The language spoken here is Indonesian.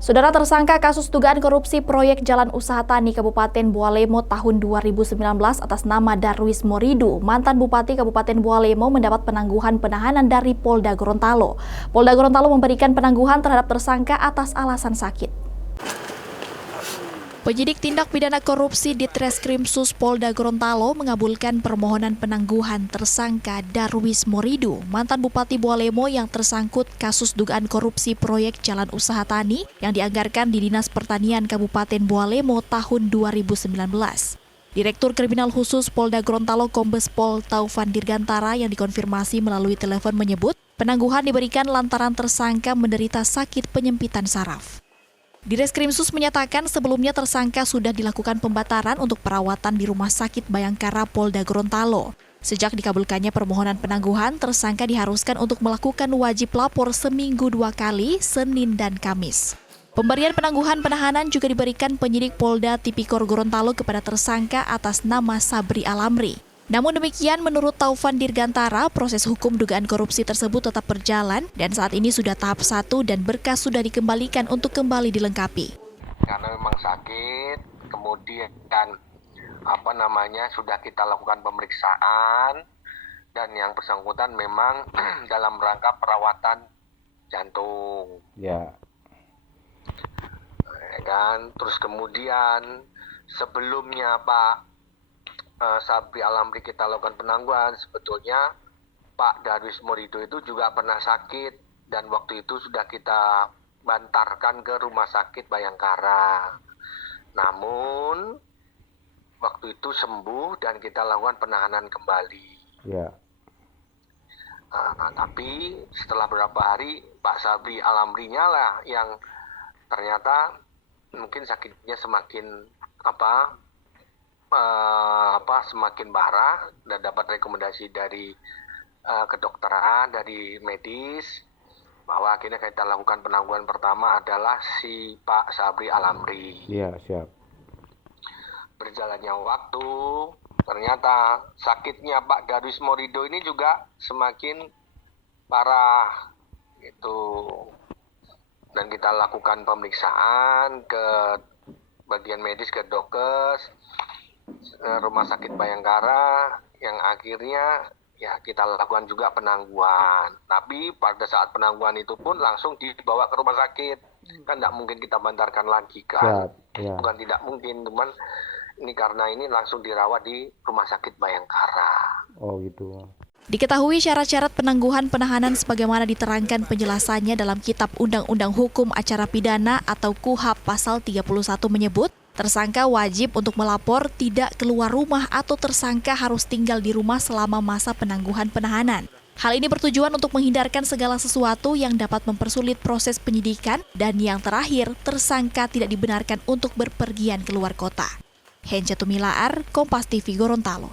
Saudara tersangka kasus dugaan korupsi proyek Jalan Usaha Tani Kabupaten Bualemo tahun 2019 atas nama Darwis Morido, mantan Bupati Kabupaten Bualemo mendapat penangguhan penahanan dari Polda Gorontalo. Polda Gorontalo memberikan penangguhan terhadap tersangka atas alasan sakit. Penyidik tindak pidana korupsi di Treskrimsus Polda Gorontalo mengabulkan permohonan penangguhan tersangka Darwis Morido, mantan Bupati Bualemo yang tersangkut kasus dugaan korupsi proyek Jalan Usaha Tani yang dianggarkan di Dinas Pertanian Kabupaten Bualemo tahun 2019. Direktur Kriminal Khusus Polda Gorontalo Kombes Pol Taufan Dirgantara yang dikonfirmasi melalui telepon menyebut penangguhan diberikan lantaran tersangka menderita sakit penyempitan saraf. Direskrimsus menyatakan sebelumnya tersangka sudah dilakukan pembataran untuk perawatan di Rumah Sakit Bayangkara Polda Gorontalo. Sejak dikabulkannya permohonan penangguhan, tersangka diharuskan untuk melakukan wajib lapor seminggu 2 kali, Senin dan Kamis. Pemberian penangguhan penahanan juga diberikan penyidik Polda Tipikor Gorontalo kepada tersangka atas nama Sabri Alamri. Namun demikian, menurut Taufan Dirgantara, proses hukum dugaan korupsi tersebut tetap berjalan dan saat ini sudah tahap 1 dan berkas sudah dikembalikan untuk kembali dilengkapi. Karena memang sakit, kemudian sudah kita lakukan pemeriksaan dan yang bersangkutan memang dalam rangka perawatan jantung. Ya. Dan terus kemudian sebelumnya Sabri Alamri kita lakukan penangguhan, sebetulnya Pak Darwis Morido itu juga pernah sakit dan waktu itu sudah kita bantarkan ke Rumah Sakit Bayangkara. Namun waktu itu sembuh dan kita lakukan penahanan kembali. Ya. Tapi setelah beberapa hari Pak Sabri Alamrinya lah yang ternyata mungkin sakitnya semakin semakin parah dan dapat rekomendasi dari kedokteran, dari medis, bahwa akhirnya kita lakukan penangguhan pertama adalah si Pak Sabri Alamri. Iya, siap. Berjalannya waktu, ternyata sakitnya Pak Darwis Morido ini juga semakin parah, gitu. Dan kita lakukan pemeriksaan ke bagian medis, ke Dokes, Rumah Sakit Bayangkara, yang akhirnya ya kita lakukan juga penangguhan. Tapi pada saat penangguhan itu pun langsung dibawa ke rumah sakit. Kan tidak mungkin kita bantarkan lagi kan. Ya. Bukan tidak mungkin, teman. Ini karena ini langsung dirawat di Rumah Sakit Bayangkara. Oh gitu. Diketahui syarat-syarat penangguhan penahanan sebagaimana diterangkan penjelasannya dalam Kitab Undang-Undang Hukum Acara Pidana atau KUHP pasal 31 menyebut, tersangka wajib untuk melapor, tidak keluar rumah atau tersangka harus tinggal di rumah selama masa penangguhan penahanan. Hal ini bertujuan untuk menghindarkan segala sesuatu yang dapat mempersulit proses penyidikan dan yang terakhir, tersangka tidak dibenarkan untuk berpergian keluar kota. Henca Tumilaar, Kompas TV Gorontalo.